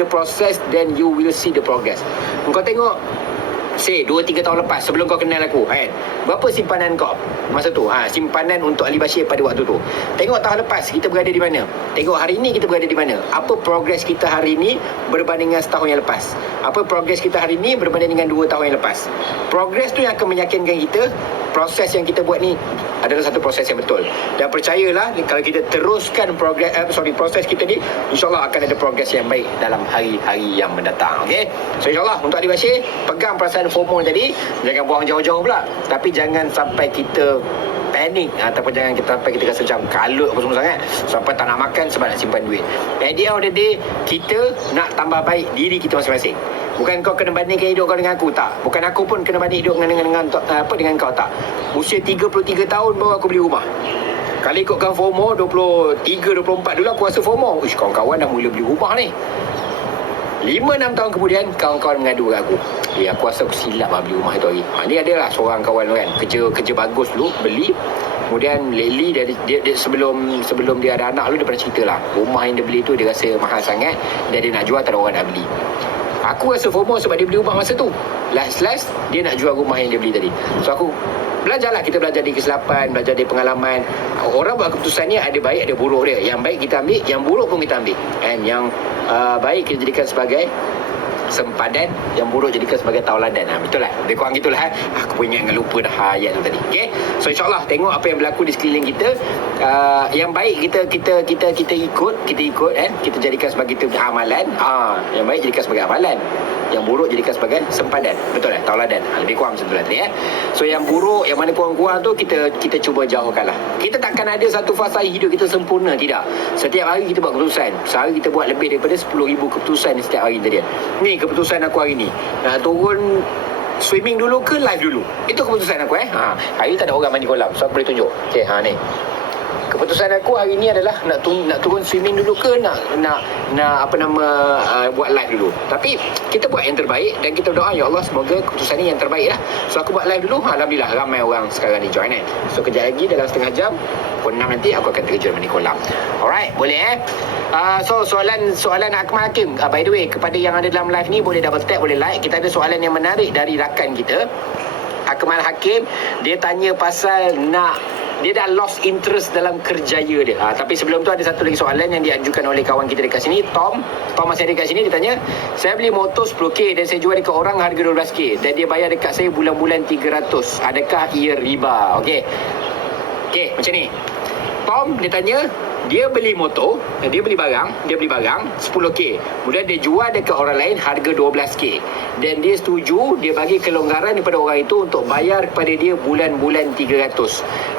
the process, then you will see the progress. Kau tengok, say 2-3 tahun lepas sebelum kau kenal aku kan, berapa simpanan kau masa tu, simpanan untuk Ali Bashir pada waktu tu. Tengok tahun lepas kita berada di mana, tengok hari ini kita berada di mana, apa progres kita hari ini berbanding dengan setahun yang lepas, apa progres kita hari ini berbanding dengan 2 tahun yang lepas. Progres tu yang akan meyakinkan kita proses yang kita buat ni adalah satu proses yang betul. Dan percayalah, kalau kita teruskan proses kita ni, insyaAllah akan ada progres yang baik dalam hari-hari yang mendatang. Okay? So insyaAllah untuk Ali Bashir, pegang perasaan FOMO tadi, jangan buang jauh-jauh pula, tapi jangan sampai kita panik ataupun jangan sampai kita rasa macam kalut apa semua sangat sampai tak nak makan sebab nak simpan duit. At the end of the day, kita nak tambah baik diri kita masing-masing. Bukan kau kena bandingkan hidup kau dengan aku, tak. Bukan aku pun kena banding hidup dengan kau, tak. Usia 33 tahun baru aku beli rumah. Kalau ikutkan FOMO 23, 24 dulu aku rasa FOMO. Uish, kawan-kawan dah mula beli rumah ni. 5-6 tahun kemudian kawan-kawan mengadu kat aku, aku rasa aku silap beli rumah itu hari. Ni adalah seorang kawan tu kan, kerja bagus dulu, beli. Kemudian lately dia sebelum dia ada anak dulu, dia pernah cerita lah, rumah yang dia beli tu dia rasa mahal sangat dan dia nak jual, tak ada orang nak beli. Aku rasa FOMO sebab dia beli rumah masa tu. Last dia nak jual rumah yang dia beli tadi. So aku belajarlah, kita belajar dari kesilapan, belajar dari pengalaman. Orang buat keputusan ni ada baik ada buruk dia. Yang baik kita ambil, yang buruk pun kita ambil. And yang baik kita jadikan sebagai sempadan, yang buruk jadikan sebagai tauladan. Betul lah, lebih kurang gitulah. Aku pun ingat dengan lupa dah ayat tu tadi. Okay? So insyaAllah tengok apa yang berlaku di sekeliling kita. Yang baik kita ikut kita jadikan sebagai kita amalan. Yang baik jadikan sebagai amalan, yang buruk jadikan sebagai sempadan. Betul lah, tauladan. Lebih kurang macam tu lah tadi. So yang buruk, yang mana kurang-kurang tu kita cuba jauhkan lah. Kita takkan ada satu fasa hidup kita sempurna, tidak. Setiap hari kita buat keputusan. Sehari kita buat lebih daripada 10,000 keputusan setiap hari tadi. Ni keputusan aku hari ni, nak turun swimming dulu ke live dulu, itu keputusan aku. Hari ni tak ada orang mandi kolam, so aku boleh tunjuk. Okay, ni keputusan aku hari ni adalah nak turun swimming dulu ke nak buat live dulu. Tapi kita buat yang terbaik dan kita berdoa, ya Allah semoga keputusan ni yang terbaik lah. So aku buat live dulu. Alhamdulillah ramai orang sekarang ni join kan. So kejap lagi dalam setengah jam, pukul 6 nanti aku akan terjun mandi kolam. Alright, boleh so soalan Akmal Hakim, by the way, kepada yang ada dalam live ni boleh double tap, boleh like. Kita ada soalan yang menarik dari rakan kita Akmal Hakim. Dia tanya pasal dia dah lost interest dalam kerjaya dia. Tapi sebelum tu ada satu lagi soalan yang diajukan oleh kawan kita dekat sini, Tom masih ada dekat sini. Dia tanya, saya beli motor 10k dan saya jual dekat orang harga 12k dan dia bayar dekat saya bulan-bulan 300. Adakah ia riba? Okey, macam ni. Tom dia tanya, dia beli motor, dia beli barang 10k, kemudian dia jual dekat orang lain harga 12k dan dia setuju, dia bagi kelonggaran kepada orang itu untuk bayar kepada dia bulan-bulan 300.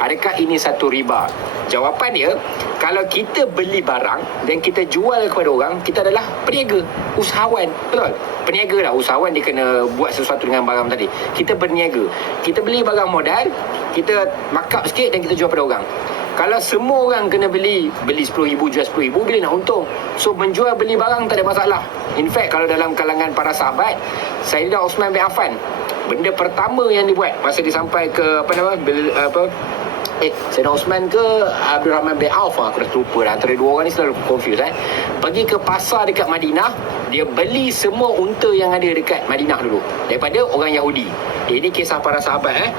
Adakah ini satu riba? Jawapan dia, kalau kita beli barang dan kita jual kepada orang, kita adalah peniaga, usahawan. Betul? Peniaga lah, usahawan dia kena buat sesuatu dengan barang tadi. Kita berniaga, kita beli barang modal, kita markup sikit dan kita jual pada orang. Kalau semua orang kena beli 10,000 jual 10,000, bila nak untung? So menjual beli barang tak ada masalah. In fact, kalau dalam kalangan para sahabat, Sayyidina Osman bin Affan, benda pertama yang dibuat masa dia sampai ke Sayyidina Osman ke Abdul Rahman bin Auf, aku dah terlupa dah. Antara dua orang ni selalu confuse. Pergi ke pasar dekat Madinah, dia beli semua unta yang ada dekat Madinah dulu daripada orang Yahudi. Ini kisah para sahabat.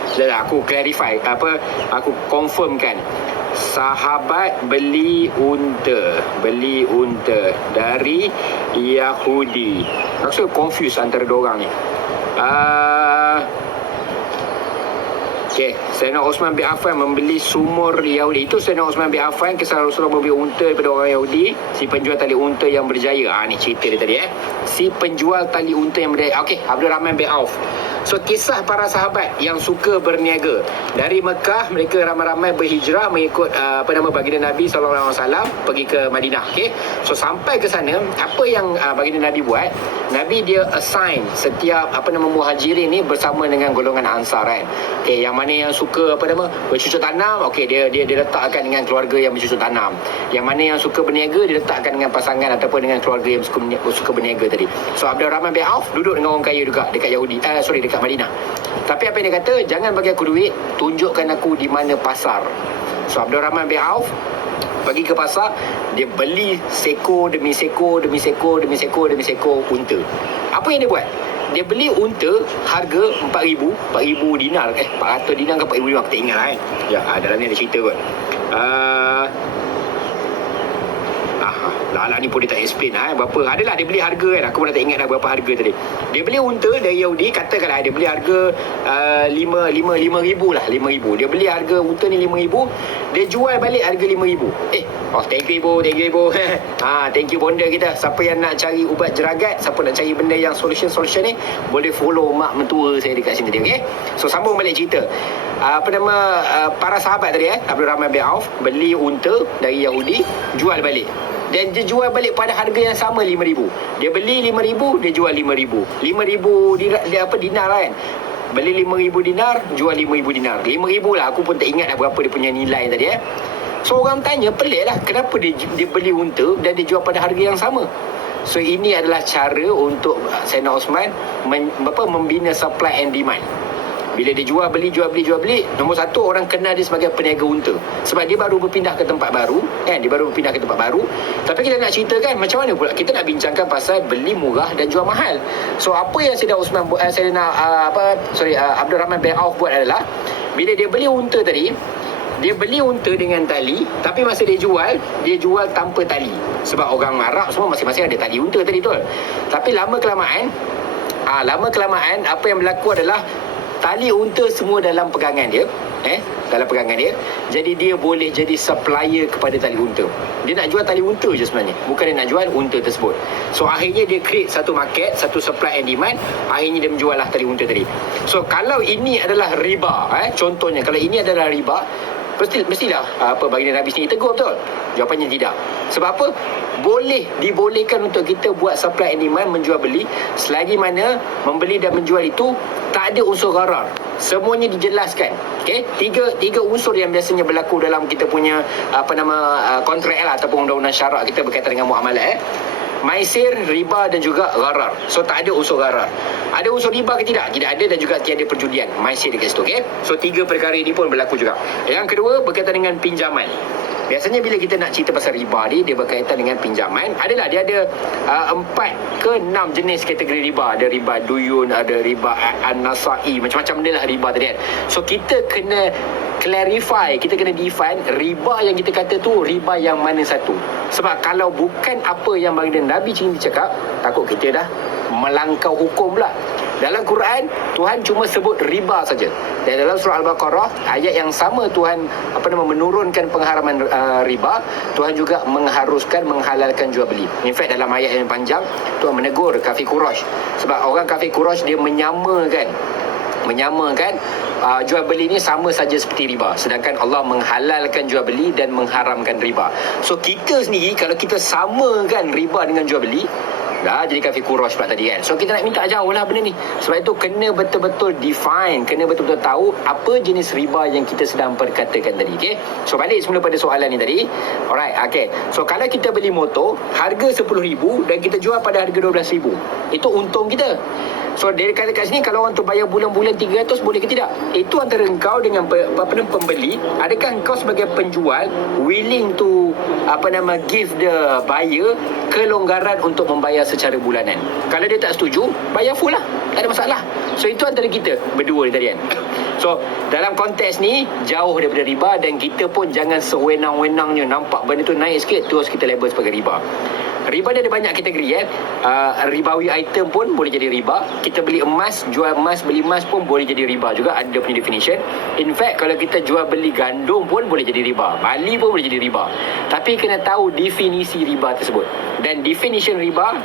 Aku clarify, aku confirmkan. Sahabat beli unta dari Yahudi. Aku confuse antara dua orang ni. Sayyidina Osman bin Affan membeli sumur Yahudi. Itu Sayyidina Osman bin Affan, kisah Rasulullah membeli unta daripada orang Yahudi. Si penjual tali unta yang berjaya. Ni cerita dia tadi. Si penjual tali unta yang berjaya. Abdul Rahman bin Auf. So kisah para sahabat yang suka berniaga. Dari Mekah mereka ramai-ramai berhijrah mengikut baginda Nabi SAW pergi ke Madinah. So sampai ke sana, apa yang baginda Nabi buat, Nabi dia assign setiap muhajirin ni bersama dengan golongan Ansar kan. Yang mana yang suka bercucuk tanam, dia letakkan dengan keluarga yang bercucuk tanam. Yang mana yang suka berniaga, dia letakkan dengan pasangan ataupun dengan keluarga yang suka berniaga tadi. So Abdul Rahman bin Auf duduk dengan orang kaya juga dekat dekat Madinah. Tapi apa yang dia kata, jangan bagi aku duit, tunjukkan aku di mana pasar. So Abdul Rahman bin Auf Pergi ke pasar, dia beli seko demi seko demi seko demi seko demi seko unta. Apa yang dia buat? Dia beli unta harga 4,000 dinar, 400 dinar ke 4,000 dinar, aku tak ingat lah ya, dalam ni ada cerita kot. Lah ni pun dia tak explain berapa. Adalah dia beli harga kan, aku pun dah tak ingat dah berapa harga tadi. Dia beli unta dari Yahudi, katakanlah dia beli harga 5,000 lah, 5,000. Dia beli harga unta ni 5,000, dia jual balik harga 5,000. Thank you ibu, thank you ibu. Thank you bonda kita. Siapa yang nak cari ubat jeragat, siapa nak cari benda yang solution ni, boleh follow mak mentua saya dekat sini tadi, okey? So sambung balik cerita. Para sahabat tadi Abdul Rahman bin Auf beli unta dari Yahudi, jual balik. Dan dia jual balik pada harga yang sama, 5,000. Dia beli 5,000, dia jual 5,000. 5,000 dinar kan. Beli 5,000 dinar, jual 5,000 dinar. 5,000 lah, aku pun tak ingat dah berapa dia punya nilai tadi So orang tanya, pelik lah, kenapa dia beli unta dan dia jual pada harga yang sama? So ini adalah cara untuk Sayyidina Osman membina supply and demand. Bila dia jual beli, nombor satu, orang kenal dia sebagai peniaga unta. Sebab dia baru berpindah ke tempat baru kan, Tapi kita nak ceritakan macam mana pula kita nak bincangkan pasal beli murah dan jual mahal. So apa yang Sayyidina Osman Abdul Rahman bin Auf buat adalah, bila dia beli unta tadi, dia beli unta dengan tali, tapi masa dia jual tanpa tali. Sebab orang Arab semua masing-masing ada tali unta tadi, betul. Tapi lama kelamaan apa yang berlaku adalah tali unta semua dalam pegangan dia. Jadi dia boleh jadi supplier kepada tali unta. Dia nak jual tali unta je sebenarnya, bukan dia nak jual unta tersebut. So akhirnya dia create satu market, satu supply and demand. Akhirnya dia menjual lah tali unta tadi. So kalau ini adalah riba, contohnya kalau ini adalah riba, mestilah baginda Nabi sendiri tegur, betul? Jawapannya tidak. Sebab apa? Dibolehkan untuk kita buat supply and demand, menjual beli, selagi mana membeli dan menjual itu tak ada unsur gharar. Semuanya dijelaskan. Okey, tiga unsur yang biasanya berlaku dalam kita punya kontrak lah, ataupun undang-undang syarak kita berkaitan dengan muamalat. Maisir, riba dan juga gharar. So tak ada unsur gharar. Ada unsur riba ke tidak? Tidak ada, dan juga tiada perjudian. Maisir dekat situ, okey? So 3 perkara ini pun berlaku juga. Yang kedua berkaitan dengan pinjaman. Biasanya bila kita nak cerita pasal riba ni, dia berkaitan dengan pinjaman. Dia ada 4 ke 6 jenis kategori riba. Ada riba duyun, ada riba an-nasai, macam-macam benda lah riba tadi kan. So kita kena clarify, kita kena define riba yang kita kata tu riba yang mana satu. Sebab kalau bukan apa yang baginda Nabi sendiri cakap, takut kita dah melangkau hukum pula. Dalam Quran, Tuhan cuma sebut riba saja. Dan dalam surah Al-Baqarah, ayat yang sama Tuhan menurunkan pengharaman riba. Tuhan juga menghalalkan jual beli. In fact, dalam ayat yang panjang, Tuhan menegur kafir Quraisy. Sebab orang kafir Quraisy dia menyamakan jual beli ni sama saja seperti riba, sedangkan Allah menghalalkan jual beli dan mengharamkan riba. So kita sendiri, kalau kita samakan riba dengan jual beli, dah jadi kafir Quraisy pula tadi kan. So kita nak minta jauh lah benda ni. Sebab itu kena betul-betul define, kena betul-betul tahu apa jenis riba yang kita sedang perkatakan tadi, okay? So balik semula pada soalan ni tadi. Alright, okay. So kalau kita beli motor harga 10,000 dan kita jual pada harga 12,000, itu untung kita. So dia kata kat sini, kalau orang tu bayar bulan-bulan 300, boleh ke tidak? Itu antara engkau dengan pembeli. Adakah engkau sebagai penjual willing to give the buyer kelonggaran untuk membayar secara bulanan? Kalau dia tak setuju, bayar full lah, tak ada masalah. So itu antara kita berdua ni tadi kan. So dalam konteks ni jauh daripada riba, dan kita pun jangan sewenang-wenangnya nampak benda tu naik sikit terus kita label sebagai riba. Riba dia ada banyak kategori ribawi item pun boleh jadi riba. Kita beli emas, jual emas, beli emas pun boleh jadi riba juga. Ada dia punya definition. In fact, kalau kita jual beli gandum pun boleh jadi riba. Bali pun boleh jadi riba. Tapi kena tahu definisi riba tersebut. Dan definition riba,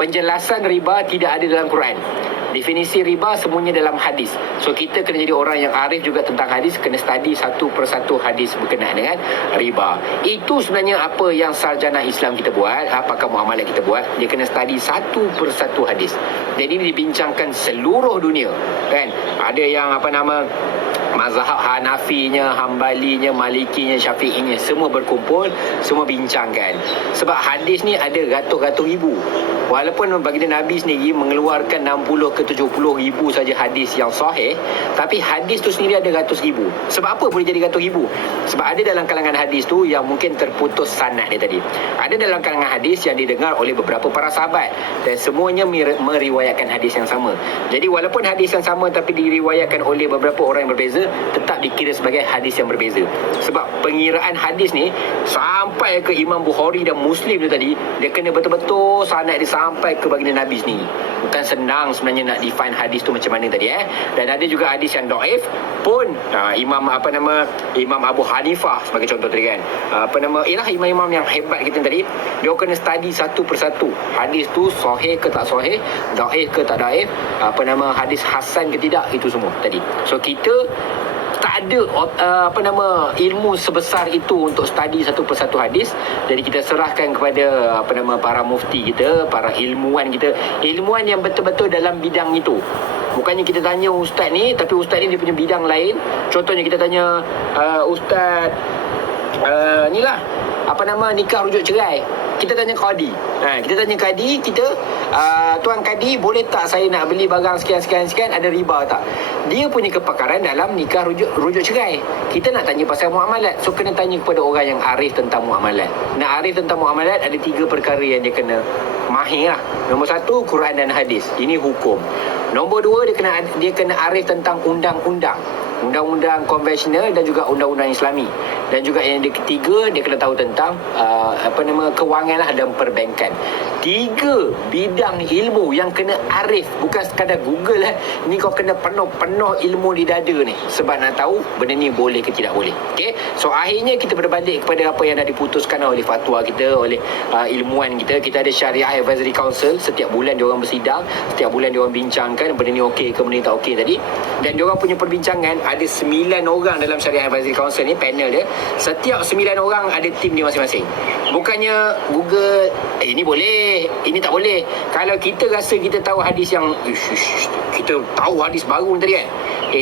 penjelasan riba tidak ada dalam Quran. Definisi riba semuanya dalam hadis. So kita kena jadi orang yang arif juga tentang hadis, kena study satu persatu hadis berkenaan dengan riba. Itu sebenarnya apa yang sarjana Islam kita buat, apakah muamalat kita buat, dia kena study satu persatu hadis. Dan ini dibincangkan seluruh dunia kan. Ada yang mazhab Hanafinya, Hambalinya, Malikinya, Syafi'inya, semua berkumpul, semua bincangkan. Sebab hadis ni ada ratus-ratus ribu. Walaupun baginda Nabi sendiri mengeluarkan 60 ke 70 ribu saja hadis yang sahih, tapi hadis tu sendiri ada ratus ribu. Sebab apa boleh jadi ratus ribu? Sebab ada dalam kalangan hadis tu yang mungkin terputus sanad dia tadi. Ada dalam kalangan hadis yang didengar oleh beberapa para sahabat dan semuanya meriwayatkan hadis yang sama. Jadi walaupun hadis yang sama tapi diriwayatkan oleh beberapa orang yang berbeza, tetap dikira sebagai hadis yang berbeza. Sebab pengiraan hadis ni sampai ke Imam Bukhari dan Muslim tu tadi, dia kena betul-betul sanad dia sampai ke baginda Nabi sendiri. Bukan senang sebenarnya nak define hadis tu macam mana tadi Dan ada juga hadis yang dhaif pun Imam Abu Hanifah sebagai contoh tadi kan. Imam-imam yang hebat kita tadi, dia kena study satu persatu. Hadis tu sahih ke tak sahih, dhaif ke tak dhaif, hadis hasan ke tidak, itu semua tadi. So kita tak ada ilmu sebesar itu untuk study satu persatu hadis. Jadi kita serahkan kepada para mufti kita, para ilmuwan kita, ilmuwan yang betul-betul dalam bidang itu. Bukannya kita tanya ustaz ni, tapi ustaz ni dia punya bidang lain. Contohnya kita tanya ustaz nikah rujuk cerai, kita tanya qadi. Kita tanya qadi kita, tuan qadi, boleh tak saya nak beli barang sekian ada riba tak? Dia punya kepakaran dalam nikah rujuk cerai. Kita nak tanya pasal muamalat, so kena tanya kepada orang yang arif tentang muamalat. Nak arif tentang muamalat, ada 3 perkara yang dia kena mahir lah. Nombor 1, Quran dan hadis, ini hukum. Nombor 2, dia kena arif tentang undang-undang konvensional dan juga undang-undang Islami. Dan juga yang ketiga, dia kena tahu tentang kewangan lah dan perbankan. 3 bidang ilmu yang kena arif, bukan sekadar Google ni kau kena penuh ilmu di dada ni sebab nak tahu benda ni boleh ke tidak boleh. Okey, so akhirnya kita berbalik kepada apa yang dah diputuskan oleh fatwa kita, oleh ilmuwan kita. Kita ada Syariah Advisory Council, setiap bulan diorang bersidang, setiap bulan diorang bincangkan benda ni okey ke, benda ni tak okey tadi. Dan diorang punya perbincangan, ada 9 orang dalam Syariah Advisory Council ni, panel dia. Setiap 9 orang ada tim dia masing-masing. Bukannya Google ini boleh, ini tak boleh. Kalau kita rasa kita tahu hadis yang kita tahu hadis baru tadi kan,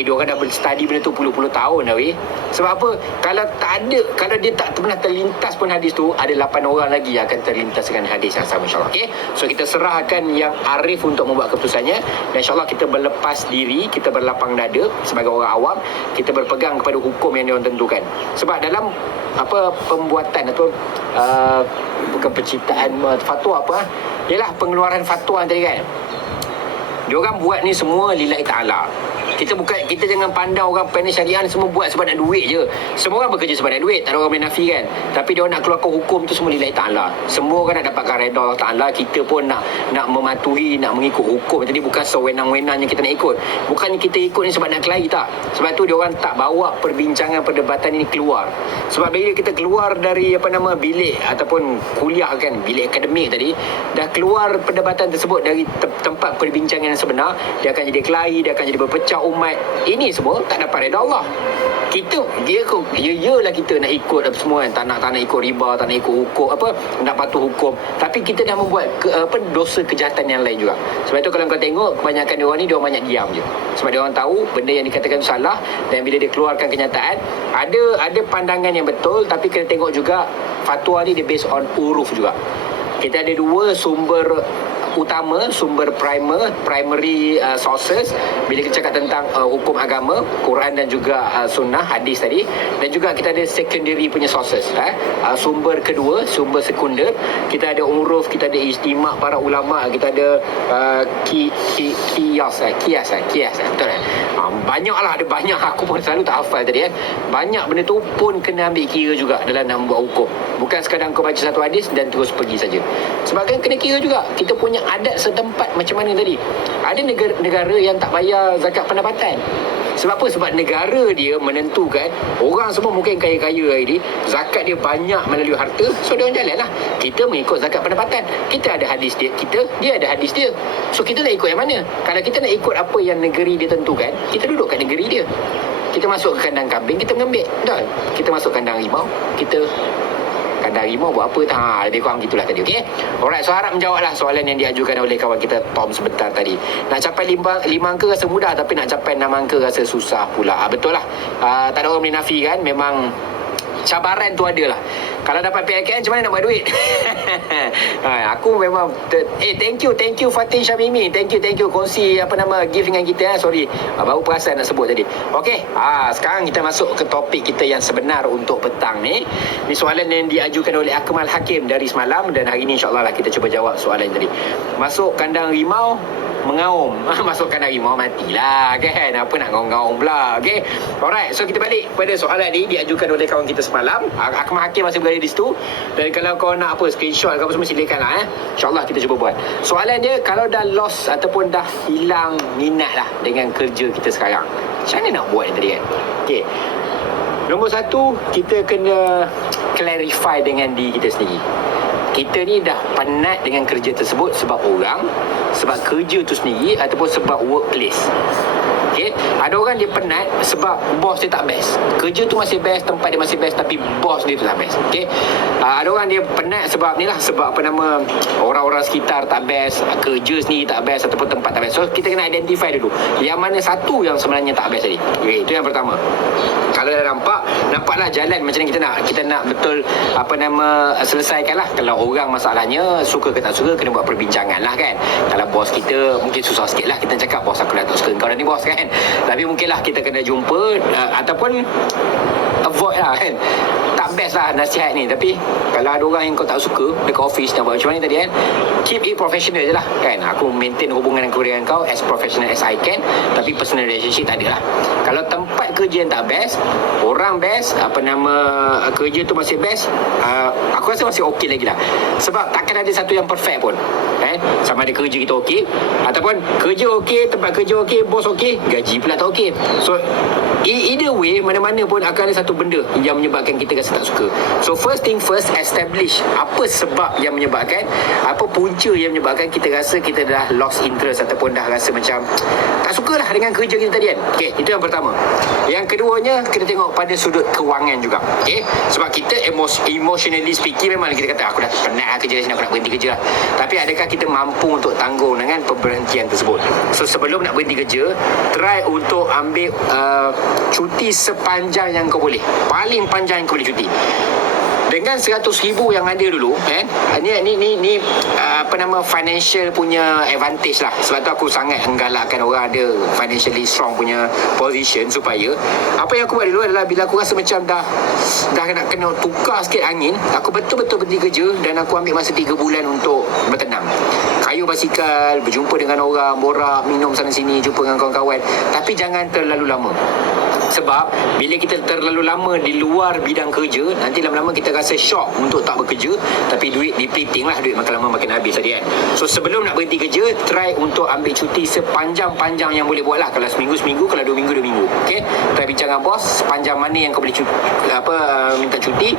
diorang dah study benda tu puluh-puluh tahun dah weh. Sebab apa? Kalau dia tak pernah terlintas pun hadis tu, ada 8 orang lagi yang akan terlintas dengan hadis yang sama, insyaAllah. Okay? So kita serahkan yang arif untuk membuat keputusannya, dan insyaAllah kita berlepas diri, kita berlapang dada sebagai orang awam, kita berpegang kepada hukum yang diorang tentukan. Sebab dalam pembuatan atau bukan penciptaan fatwa ialah pengeluaran fatwa tadi kan, diorang buat ni semua lillahi ta'ala. Kita jangan pandang orang panel syariah ni semua buat sebab nak duit je. Semua orang bekerja sebab nak duit, tak ada orang boleh nafikan. Tapi dia nak keluarkan hukum tu semua lillahi ta'ala. Semua orang nak dapatkan redha Allah Ta'ala. Kita pun nak mematuhi, nak mengikut hukum. Jadi bukan sewenang-wenangnya kita nak ikut. Bukannya kita ikut ni sebab nak kelahi, tak. Sebab tu dia orang tak bawa perbincangan perdebatan ini keluar. Sebab bila kita keluar dari bilik ataupun kuliah kan, bilik akademik tadi, dah keluar perdebatan tersebut dari tempat perbincangan yang sebenar, dia akan jadi kelahi, dia akan jadi berpecah umat. Ini semua tak dapat redha Allah. Yalah kita nak ikut apa semua kan, tak nak ikut riba, tak nak ikut hukum nak patuh hukum, tapi kita dah membuat dosa kejahatan yang lain juga. Sebab itu kalau kau tengok kebanyakan diorang ni, diorang banyak diam je. Sebab diorang tahu benda yang dikatakan itu salah, dan bila dia keluarkan kenyataan, ada pandangan yang betul, tapi kena tengok juga fatwa ni dia based on uruf juga. Kita ada 2 sumber utama, sumber primary sources bila kita cakap tentang hukum agama, Quran dan juga sunnah, hadis tadi. Dan juga kita ada secondary punya sources, sumber kedua, sumber sekunder. Kita ada uruf, kita ada ijtima' para ulama', kita ada kias, betul kan? Banyaklah, ada banyak, aku pun selalu tak hafal tadi kan. Banyak benda tu pun kena ambil kira juga dalam nak membuat hukum. Bukan sekadar kau baca satu hadis dan terus pergi saja. Sebab kan kena kira juga kita punya adat setempat macam mana tadi. Ada negara yang tak bayar zakat pendapatan. Sebab apa? Sebab negara dia menentukan orang semua mungkin kaya-kaya hari ni, zakat dia banyak melalui harta, so dia orang jalan lah. Kita mengikut zakat pendapatan. Kita ada hadis dia, dia ada hadis dia. So kita nak ikut yang mana? Kalau kita nak ikut apa yang negeri dia tentukan, kita duduk kat negeri dia. Kita masuk ke kandang kambing, kita mengambil. Betul? Kita masuk kandang rimau, kita kandang rimau buat apa tak? Lebih kurang gitulah tadi, okey? Alright, so harap menjawablah soalan yang diajukan oleh kawan kita Tom sebentar tadi. Nak capai 5 angka rasa mudah, tapi nak capai 6 angka rasa susah pula. Betul lah. Tak ada orang boleh nafikan, memang cabaran tu ada lah. Kalau dapat PLKN macam mana nak buat duit? Aku memang thank you Fatin Syamimi, thank you kongsi gift dengan kita. Sorry, baru perasan nak sebut tadi. Okey, sekarang kita masuk ke topik kita yang sebenar untuk petang ni. Ni soalan yang diajukan oleh Akmal Hakim dari semalam, dan hari ni insyaAllah lah kita cuba jawab soalan tadi. Masuk kandang rimau mengaum. Masuk kandang rimau matilah kan. Apa nak ngaum-ngaum pula. Okay, alright, so kita balik pada soalan ni diajukan oleh kawan kita semalam. Akmal Hakim masih berada di situ, dan kalau kau nak screenshot kau semua silakan lah InsyaAllah kita cuba buat. Soalan dia, kalau dah lost ataupun dah hilang minat lah dengan kerja kita sekarang, macam mana nak buat tadi kan? Okay, nombor satu, kita kena clarify dengan diri kita sendiri. Kita ni dah penat dengan kerja tersebut sebab orang, sebab kerja tu sendiri, ataupun sebab workplace. Okay, ada orang dia penat sebab bos dia tak best. Kerja tu masih best, tempat dia masih best, tapi bos dia tu tak best. Okay, ada orang dia penat sebab ni lah, sebab orang-orang sekitar tak best, kerja sendiri tak best, ataupun tempat tak best. So kita kena identify dulu yang mana satu yang sebenarnya tak best tadi. Okay, itu yang pertama. Kalau dah nampaklah jalan macam ni, kita nak betul selesaikan lah. Kalau orang masalahnya suka ke tak suka, kena buat perbincangan lah kan. Kalau bos kita mungkin susah sikit lah, kita cakap bos aku dah tak suka kau dah ni bos kan. Tapi mungkinlah kita kena jumpa ataupun avoid lah kan. Tak best lah nasihat ni. Tapi kalau ada orang yang kau tak suka dekat office, nak buat macam mana tadi kan, keep it professional je lah kan. Aku maintain hubungan aku dengan kau as professional as I can, tapi personal relationship tak ada lah. Kalau tempat kerja yang tak best, orang best, kerja tu masih best, aku rasa masih okey lagi lah. Sebab takkan ada satu yang perfect pun sama ada kerja kita okey, ataupun kerja okey, tempat kerja okey, bos okey, gaji pula tak okey. So either way, mana-mana pun akan ada satu benda yang menyebabkan kita rasa tak suka. So first thing first, establish apa sebab yang menyebabkan, apa punca yang menyebabkan kita rasa kita dah lost interest ataupun dah rasa macam tak suka lah dengan kerja kita tadi kan. Okay, itu yang pertama. Yang keduanya, kita tengok pada sudut kewangan juga. Okay, sebab kita emotionally speaking, memang kita kata aku dah penat kerja sini, aku nak berhenti kerja lah. Tapi adakah kita mampu untuk tanggung dengan pemberhentian tersebut? So sebelum nak berhenti kerja, try untuk ambil cuti sepanjang yang kau boleh. Paling panjang yang kau boleh cuti. Dengan 100,000 yang ada dulu ni financial punya advantage lah. Sebab tu aku sangat menggalakkan orang ada financially strong punya position, supaya apa yang aku buat dulu adalah bila aku rasa macam dah nak kena tukar sikit angin, aku betul-betul berhenti kerja dan aku ambil masa 3 bulan untuk bertenang, kayu basikal, berjumpa dengan orang, borak, minum sana sini, jumpa dengan kawan-kawan. Tapi jangan terlalu lama. Sebab bila kita terlalu lama di luar bidang kerja, nanti lama-lama kita rasa shock untuk tak bekerja, tapi duit depleting lah, duit makin lama makin habis tadi kan. So sebelum nak berhenti kerja, try untuk ambil cuti sepanjang-panjang yang boleh buat lah. Kalau seminggu, kalau 2 minggu, 2 minggu. Okay, try bincang dengan bos sepanjang mana yang kau boleh minta cuti.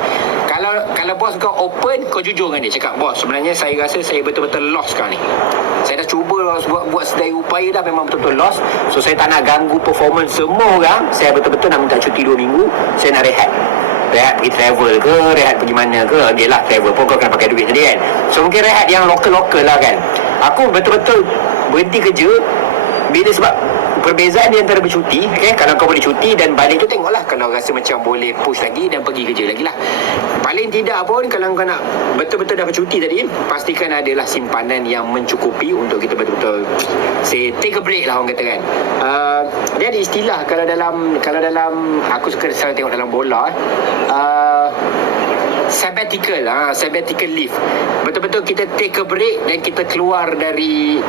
Kalau bos kau open, kau jujur dengan dia, cakap bos, sebenarnya saya rasa saya betul-betul lost sekarang ni. Saya dah cuba buat sedaya upaya dah, memang betul-betul lost. So saya tak nak ganggu performance semua orang. Saya betul-betul nak minta cuti 2 minggu. Saya nak rehat pergi travel ke, rehat pergi mana ke. Dia lah travel pun kau kena pakai duit tadi kan. So mungkin rehat yang lokal-lokal lah kan. Aku betul-betul berhenti kerja bila sebab perbezaan di antara bercuti, okay? Kalau kau boleh cuti dan balik tu, tengoklah kalau rasa macam boleh push lagi dan pergi kerja lagi lah. Paling tidak pun kalau kau nak betul-betul dah bercuti tadi, pastikan adalah simpanan yang mencukupi untuk kita betul-betul take a break lah orang kata kan. Dia ada istilah kalau dalam aku suka selalu tengok dalam bola sabbatical leave. Betul-betul kita take a break dan kita keluar dari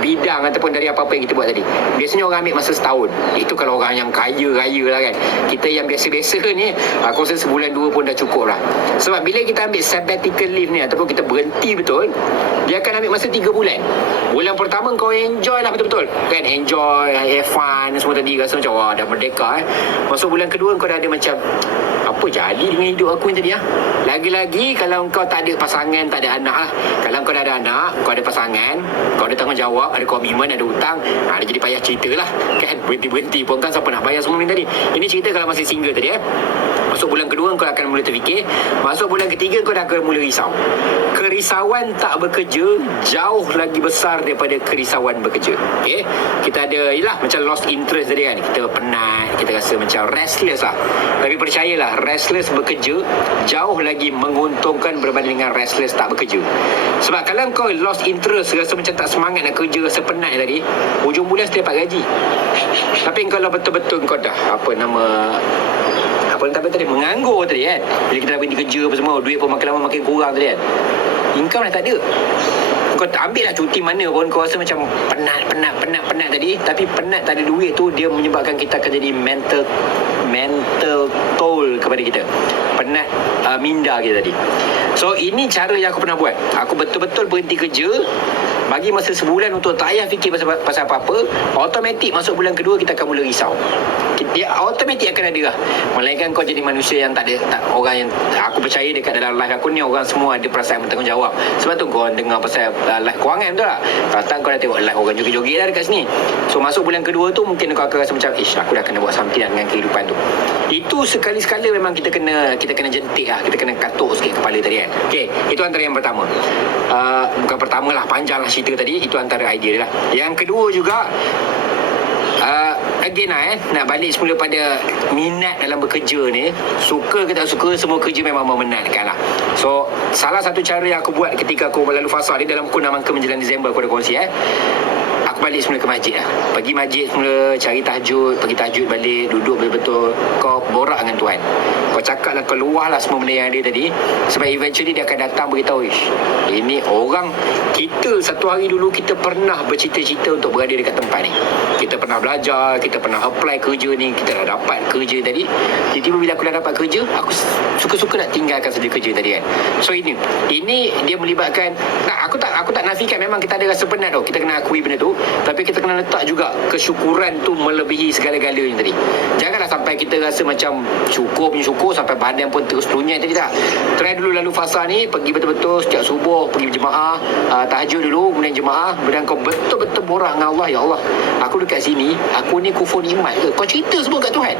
bidang ataupun dari apa-apa yang kita buat tadi. Biasanya orang ambil masa setahun. Itu kalau orang yang kaya-raya lah kan. Kita yang biasa-biasa ni, aku rasa sebulan 2 pun dah cukup lah. Sebab bila kita ambil sabbatical leave ni ataupun kita berhenti betul, dia akan ambil masa 3 bulan. Bulan pertama kau enjoy lah betul-betul kan, enjoy, have fun semua tadi, rasa macam wah dah merdeka Masuk bulan kedua kau dah ada macam apa jadi dengan hidup aku ni tadi Lagi-lagi kalau kau tak ada pasangan, tak ada anak lah. Kalau kau dah ada anak, kau ada pasangan, kau ada tanggungjawab, ada komitmen, ada hutang, dia jadi payah cerita lah kan. Berhenti-berhenti pun kan siapa nak bayar semua ni tadi. Ini cerita kalau masih single tadi Masuk bulan kedua kau akan mula terfikir. Masuk bulan ketiga kau dah akan mula risau. Kerisauan tak bekerja jauh lagi besar daripada kerisauan bekerja. Okay? Kita ada, yelah, macam lost interest tadi kan. Kita penat, kita rasa macam restless lah. Tapi percayalah, restless bekerja jauh lagi menguntungkan berbanding dengan restless tak bekerja. Sebab kalau kau lost interest, rasa macam tak semangat nak kerja, rasa penat tadi, hujung bulan setiap dapat gaji. Tapi kalau betul-betul kau dah tadi menganggur tadi kan, bila kita dah berhenti kerja apa semua, duit pun makin lama makin kurang tadi kan, income dah tak ada. Kau ambil lah cuti mana pun, kau rasa macam penat tadi, tapi penat tak ada duit tu, dia menyebabkan kita akan jadi mental toll kepada kita, penat minda kita tadi. So ini cara yang aku pernah buat. Aku betul-betul berhenti kerja, bagi masa sebulan untuk tak payah fikir pasal apa-apa. Automatik masuk bulan kedua kita akan mula risau. Dia automatik akan ada lah. Melainkan kau jadi manusia yang tak orang yang, aku percaya dekat dalam live aku ni, orang semua ada perasaan bertanggungjawab. Sebab tu kau dengar pasal live kewangan, betul tak? Datang kau dah tengok live orang joget-joget dah dekat sini. So masuk bulan kedua tu mungkin kau akan rasa macam, aku dah kena buat something dengan kehidupan tu. Itu sekali-sekala memang kita kena jentik lah. Kita kena katuk sikit kepala tadi kan. Okay, itu antara yang pertama. Bukan pertama lah, panjang lah cerita tadi. Itu antara idea lah. Yang kedua juga, again lah nak balik semula pada minat dalam bekerja ni. Suka ke tak suka, semua kerja memang memenatkan lah. So salah satu cara yang aku buat ketika aku lalu fasa ni, dalam buku Nama Angka Menjelang Disember aku ada kongsi aku balik semula ke masjid lah. Pergi masjid semula, cari tahajud, pergi tahajud balik, duduk betul-betul kau borak dengan Tuhan. Kau cakap lah, kau luah lah semua benda yang ada tadi. Sebab eventually dia akan datang beritahu, ini orang, kita satu hari dulu kita pernah bercita-cita untuk berada dekat tempat ni. Kita pernah belajar, kita pernah apply kerja ni, kita dah dapat kerja tadi. Tiba-tiba bila aku dah dapat kerja, aku suka-suka nak tinggalkan saja kerja tadi kan. So ini dia melibatkan, aku tak nafikan memang kita ada rasa penat tau. Kita kena akui benda tu. Tapi kita kena letak juga kesyukuran tu melebihi segala-galanya tadi. Janganlah sampai kita rasa macam syukur sampai badan pun terus lunyai tadi tak. Try dulu lalu fasa ni, pergi betul-betul setiap subuh, pergi berjemaah, tahajud dulu, kemudian jemaah, kemudian kau betul-betul borak dengan Allah. Ya Allah, aku dekat sini, aku ni kufur nikmat ke? Kau cerita semua kat Tuhan.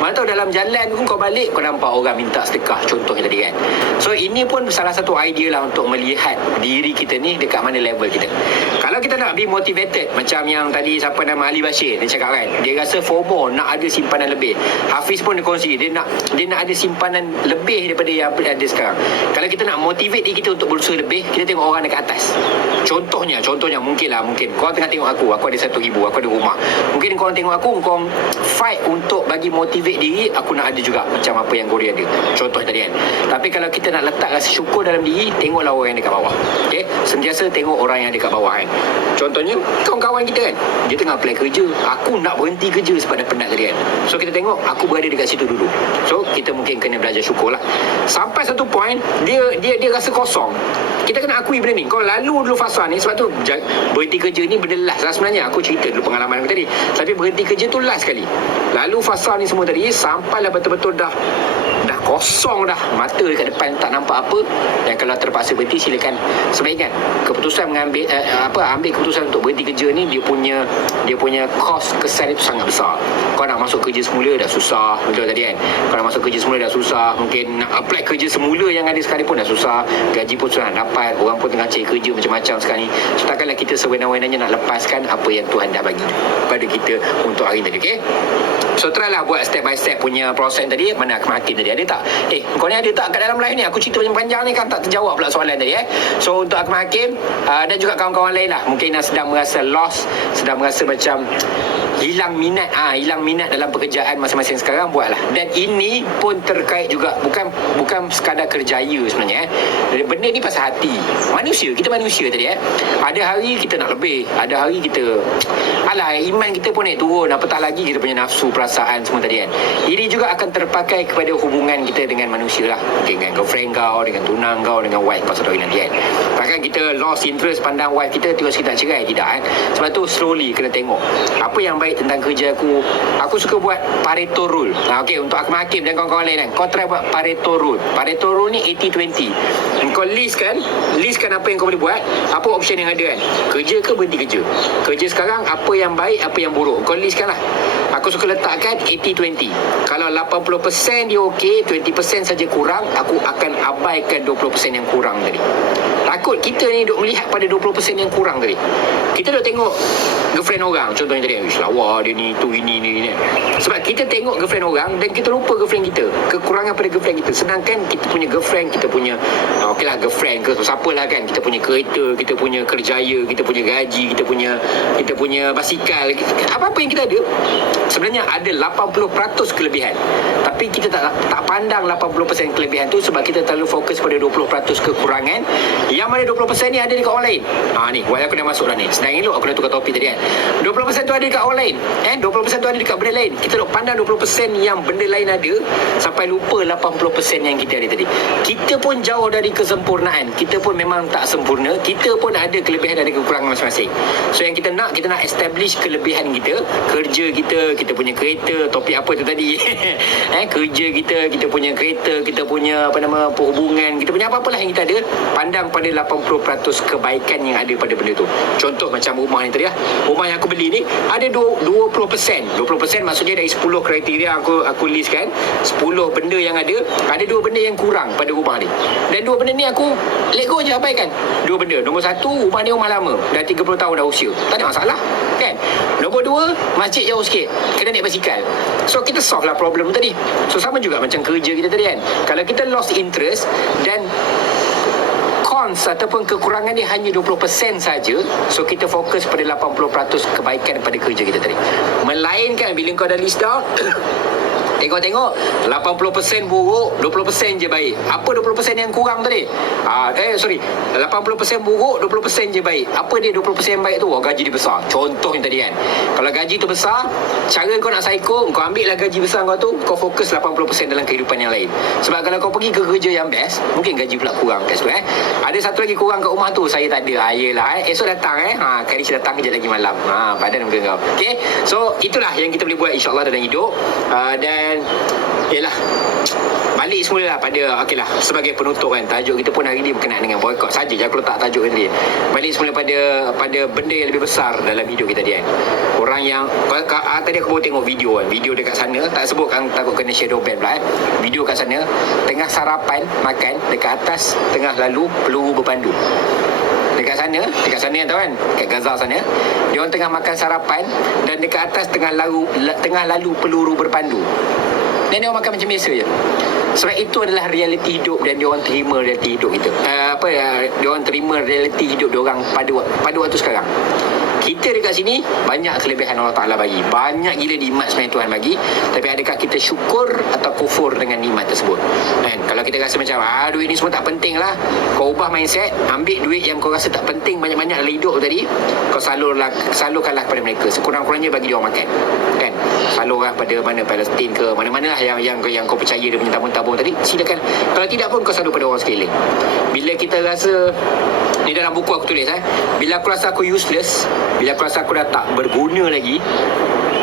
Mana tahu dalam jalan pun kau balik, kau nampak orang minta sedekah, contohnya tadi kan. So ini pun salah satu idea lah untuk melihat diri kita ni dekat mana level kita. Kalau kita nak be motivated, macam yang tadi siapa nama Ali Bashir, dia cakap kan, dia rasa FOMO, nak ada simpanan lebih. Hafiz pun dia kongsi, dia nak ada simpanan lebih daripada yang ada sekarang. Kalau kita nak motivate diri kita untuk berusaha lebih, kita tengok orang dekat atas. Contohnya mungkin kau tengah tengok aku ada 1,000, aku ada rumah. Mungkin kau tengok aku, kau fight untuk bagi motivate diri, aku nak ada juga macam apa yang Gloria ada. Contoh tadi kan. Tapi kalau kita nak letak rasa syukur dalam diri, tengoklah orang yang dekat bawah. Okay? Sentiasa tengok orang yang dekat bawah kan. Contohnya kawan-kawan kita kan, dia tengah apply kerja, aku nak berhenti kerja sebab dah penat tadi kan. So kita tengok, aku berada dekat situ dulu. So kita mungkin kena belajar syukur lah. Sampai satu point, dia rasa kosong. Kita kena akui benda ni. Kau lalu dulu fasa ni, sebab tu berhenti kerja ni benda last lah sebenarnya. Aku cerita dulu pengalaman aku tadi. Tapi berhenti kerja tu last sekali. Lalu fasa ni semua tadi, sampailah betul-betul dah kosong dah, mata dekat depan tak nampak apa. Dan kalau terpaksa berhenti, silakan. Sebaiknya keputusan ambil keputusan untuk berhenti kerja ni, dia punya kos kesan itu sangat besar. Kau nak masuk kerja semula dah susah, betul tadi kan. Kau nak masuk kerja semula dah susah, mungkin nak apply kerja semula yang ada sekarang pun dah susah, gaji pun sudah nak dapat, orang pun tengah cari kerja macam-macam sekarang ni. So takkanlah kita sewenang-wenangnya nak lepaskan apa yang Tuhan dah bagi pada kita untuk hari tadi. Okay, so try lah buat step by step punya proses tadi. Mana Akmal Hakim tadi, ada tak? Kau ni ada tak kat dalam live ni? Aku cerita panjang ni kan tak terjawab pula soalan tadi So untuk Akmal Hakim dan juga kawan-kawan lain lah, mungkin yang sedang merasa lost, sedang merasa macam hilang minat dalam pekerjaan masing-masing sekarang, buatlah. Dan ini pun terkait juga, bukan sekadar kerjaya sebenarnya. Benda ni pasal hati. Kita manusia tadi ada hari kita nak lebih, ada hari kita iman kita pun naik turun, apatah lagi kita punya nafsu, perasaan semua tadi kan. Ini juga akan terpakai kepada hubungan kita dengan manusia lah, dengan girlfriend kau, dengan tunang kau, dengan wife kau satu hari nanti kan. Takkan kita lost interest pandang wife kita, terus kita cerai, tidak kan. Sebab tu slowly kena tengok apa yang baik baik tentang kerja aku suka buat Pareto Rule. Okey, untuk Hakim dan kawan-kawan lain kan, kau try buat Pareto Rule. Pareto Rule ni 80-20. Kau listkan apa yang kau boleh buat, apa option yang ada kan. Kerja ke berhenti kerja. Kerja sekarang, apa yang baik, apa yang buruk. Kau listkan lah. Aku suka letakkan 80-20. Kalau 80% dia okey, 20% saja kurang, aku akan abaikan 20% yang kurang tadi. Takut kita ni duk melihat pada 20% yang kurang tadi. Kita duk tengok girlfriend orang, contohnya tadi, lawa dia ni, tu ini. Sebab kita tengok girlfriend orang dan kita lupa girlfriend kita, kekurangan pada girlfriend kita. Sedangkan kita punya girlfriend, kita punya okeylah girlfriend ke siapalah kan, kita punya kereta, kita punya kerjaya, kita punya gaji, kita punya basikal, apa-apa yang kita ada, sebenarnya ada 80% kelebihan. Tapi kita tak pandang 80% kelebihan tu sebab kita terlalu fokus pada 20% kekurangan. Yang mana 20% ni ada dekat orang lain. Ni buat aku dah masuk dah ni. Senang elok aku dah tukar topik tadi kan. 20% tu ada dekat orang lain. 20% tu ada dekat benda lain. Kita duk pandang 20% yang benda lain ada sampai lupa 80% yang kita ada tadi. Kita pun jauh dari kesempurnaan. Kita pun memang tak sempurna. Kita pun ada kelebihan dan kekurangan masing-masing. So yang kita nak establish kelebihan kita. Kerja kita punya kereta, topik apa tu tadi. Kerja kita punya kereta, kita punya perhubungan, kita punya apa-apalah yang kita ada, pandang pada 80% kebaikan yang ada pada benda tu. Contoh macam rumah ni tadi lah. Rumah yang aku beli ni ada 20%. 20% maksudnya dari 10 kriteria aku listkan, 10 benda yang ada 2 benda yang kurang pada rumah ni. Dan 2 benda ni aku let go je, abaikan. 2 benda. Nombor 1, rumah ni rumah lama, dah 30 tahun dah usia. Tak ada masalah kan. Nombor 2, masjid jauh sikit, kena naik basikal. So kita solve lah problem tadi. So sama juga macam kerja kita tadi kan. Kalau kita lost interest dan cons ataupun kekurangan dia hanya 20% saja, so kita fokus pada 80% kebaikan pada kerja kita tadi. Melainkan bila kau dah list down tengok 80% buruk, 20% je baik. Apa 20% yang kurang tadi? 80% buruk, 20% je baik. Apa dia 20% yang baik tu? Gaji dia besar. Contoh yang tadi kan. Kalau gaji tu besar, cara kau nak psycho, kau ambil lah gaji besar kau tu, kau fokus 80% dalam kehidupan yang lain. Sebab kalau kau pergi ke kerja yang best, mungkin gaji pula kurang kat situ Ada satu lagi kurang kat rumah tu, saya tak ada. Yelah esok datang Khairish datang kejap lagi malam. Padan muka kau. Okay. So itulah yang kita boleh buat insyaAllah dalam hidup. Dan yelah, balik semula lah pada okeylah, sebagai penutup kan, tajuk kita pun hari ni berkenaan dengan boycott saja je aku letak tajuk tadi. Balik semula pada benda yang lebih besar dalam hidup kita dia kan. Orang yang tadi aku baru tengok video dekat sana, tak sebut kan, takut kena shadow ban pula video kat sana, tengah sarapan makan, dekat atas tengah lalu peluru berpandu. Dekat sana yang tahu kan, kat Gaza sana, dia orang tengah makan sarapan dan dekat atas tengah lalu peluru berpandu. Dan dia orang makan macam biasa je. Sebab itu adalah realiti hidup dan dia orang terima realiti hidup kita. Dia orang terima realiti hidup dia orang pada waktu sekarang. Kita dekat sini banyak kelebihan Allah Ta'ala bagi, banyak gila nikmat sebenarnya Tuhan bagi. Tapi adakah kita syukur atau kufur dengan nikmat tersebut? Dan kalau kita rasa macam duit ni semua tak penting lah, kau ubah mindset, ambil duit yang kau rasa tak penting banyak-banyak dalam hidup tadi, kau salurkanlah kepada mereka. Sekurang-kurangnya bagi dia orang makan kan. Salurlah pada mana, Palestin ke mana-mana lah yang kau percaya dia punya tabung-tabung tadi, silakan. Kalau tidak pun kau salur pada orang sekeliling. Bila kita rasa, ni dalam buku aku tulis bila aku rasa aku useless, bila aku rasa aku dah tak berguna lagi,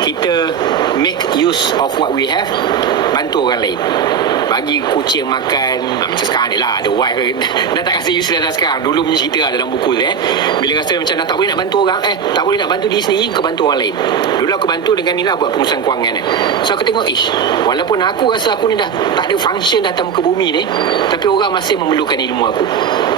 kita make use of what we have, bantu orang lain. Bagi kucing makan, macam sekarang ni lah, ada wife dah tak rasa useless dah sekarang. Dulu punya cerita lah dalam buku tu bila rasa macam dah tak boleh nak bantu orang, tak boleh nak bantu diri sendiri, kau bantu orang lain. Dulu aku bantu dengan ni lah, buat pengurusan kewangan So aku tengok, walaupun aku rasa aku ni dah tak ada function dalam muka bumi ni, tapi orang masih memerlukan ilmu aku.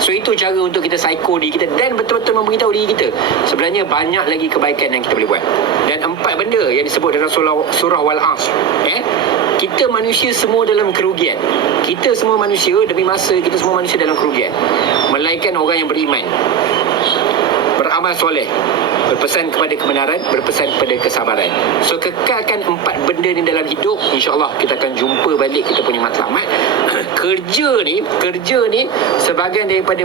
So itu cara untuk kita psycho diri kita dan betul-betul memberitahu diri kita sebenarnya banyak lagi kebaikan yang kita boleh buat. Dan 4 benda yang disebut dalam surah Wal-Asr, kita manusia semua dalam kerugian. Kita semua manusia, demi masa kita semua manusia dalam kerugian, melainkan orang yang beriman, beramal soleh, berpesan kepada kebenaran, berpesan kepada kesabaran. So kekalkan 4 benda ni dalam hidup, insyaAllah kita akan jumpa balik kita punya matlamat. kerja ni sebahagian daripada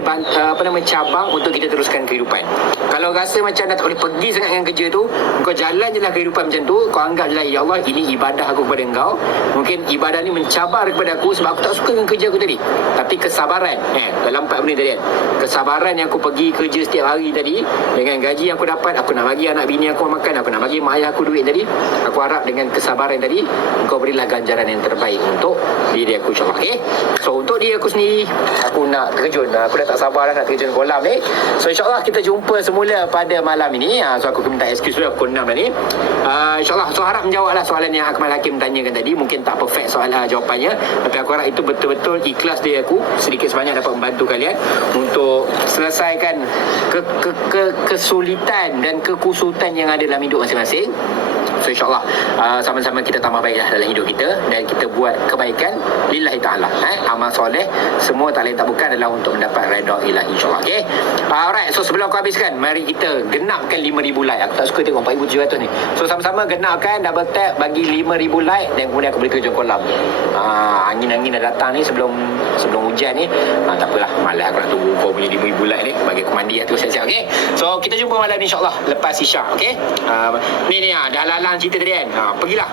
cabang untuk kita teruskan kehidupan. Kalau rasa macam dah tak boleh pergi sangat dengan kerja tu, kau jalan je lah kehidupan macam tu, kau anggap je lah, ya Allah, ini ibadah aku kepada engkau. Mungkin ibadah ni mencabar kepada aku sebab aku tak suka dengan kerja aku tadi. Tapi kesabaran, dalam 4 benda tadi kan, kesabaran yang aku pergi kerja setiap hari tadi, dengan gaji yang aku dapat, aku nak bagi anak bini aku makan, aku nak bagi mak ayah aku duit tadi, aku harap dengan kesabaran tadi, engkau berilah ganjaran yang terbaik untuk diri aku, insyaAllah. Okay? So untuk diri aku sendiri, aku nak terjun, aku dah tak sabar dah nak terjun kolam ni. So insyaAllah kita jumpa semula pada malam ini. So aku minta excuse dulu, pukul 6 dah ni. InsyaAllah, so harap menjawablah soalan yang Akmal Hakim tanyakan tadi. Mungkin tak perfect soalan jawapannya, tapi aku harap itu betul-betul ikhlas dari aku, sedikit sebanyak dapat membantu kalian untuk selesaikan kesulitan dan kekusutan yang ada dalam hidup masing-masing. So insyaAllah sama-sama kita tambah baiklah dalam hidup kita, dan kita buat kebaikan lillahi ta'ala. Amal soleh semua tak lain tak bukan adalah untuk mendapat redha ilahi, insyaAllah. Okay, alright. So sebelum aku habiskan, mari kita genapkan 5,000 like. Aku tak suka tengok 4,700 ni. So sama-sama genapkan, double tap, bagi 5,000 like, dan kemudian aku boleh terjun kolam. Angin-angin dah datang ni sebelum hujan ni. Tak apalah, malas aku nak tunggu kau punya 5,000 like ni, bagi aku mandi lah tu siap-siap. Okay, so kita jumpa malam ni insyaAllah lepas isyak. Okay, ni dah lalang cerita tadi kan. Pergilah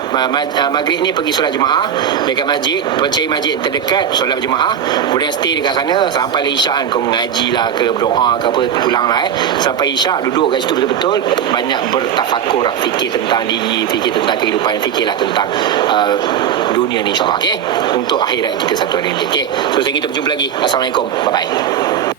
maghrib ni, pergi solat jemaah dekat masjid, percaya masjid terdekat, solat berjemaah, kemudian stay dekat sana sampai isyak kan. Kau mengaji lah ke, berdoa ke apa, pulang lah sampai isyak, duduk kat situ betul-betul banyak bertafakur, fikir tentang diri, fikir tentang kehidupan, fikirlah tentang dunia ni insyaAllah. Okay, untuk akhirat kita satu hari nanti. Okay, so kita berjumpa lagi. Assalamualaikum, bye bye.